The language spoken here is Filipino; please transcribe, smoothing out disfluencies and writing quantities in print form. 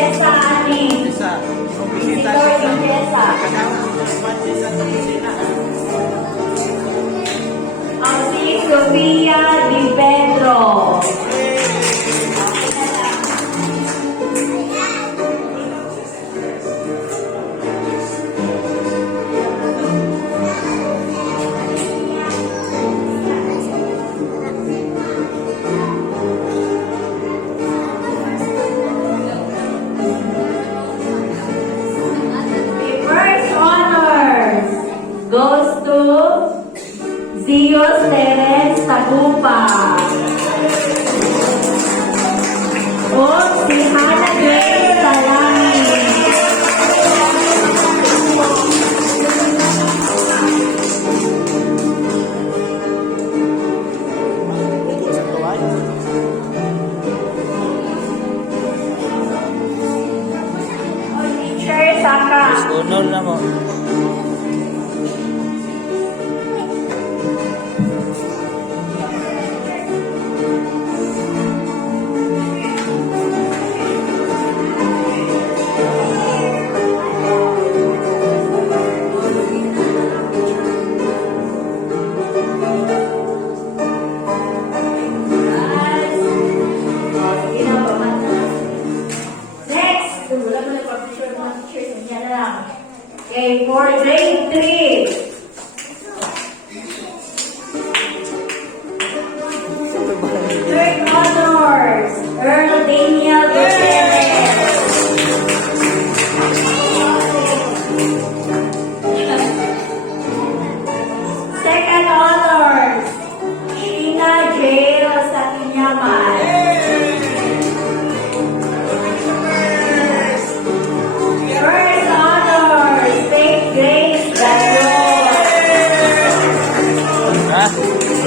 Jessa Aning. Isa. Visitor ni Jessa. Ang si Sofia Di Pedro. The first honors goes to Zios Terence Tagupa. O si Hannah Grace Salami. O teacher Saka. Honor na mo. Next, wala mo na pag-picture mga teachers. Yan na lang. Okay, for grade 3. Third honors, Earl Daniel Gutierrez. Second honors, Sheena Jael Sakinyaman. First honors, Faith Grace Gayon. Ha?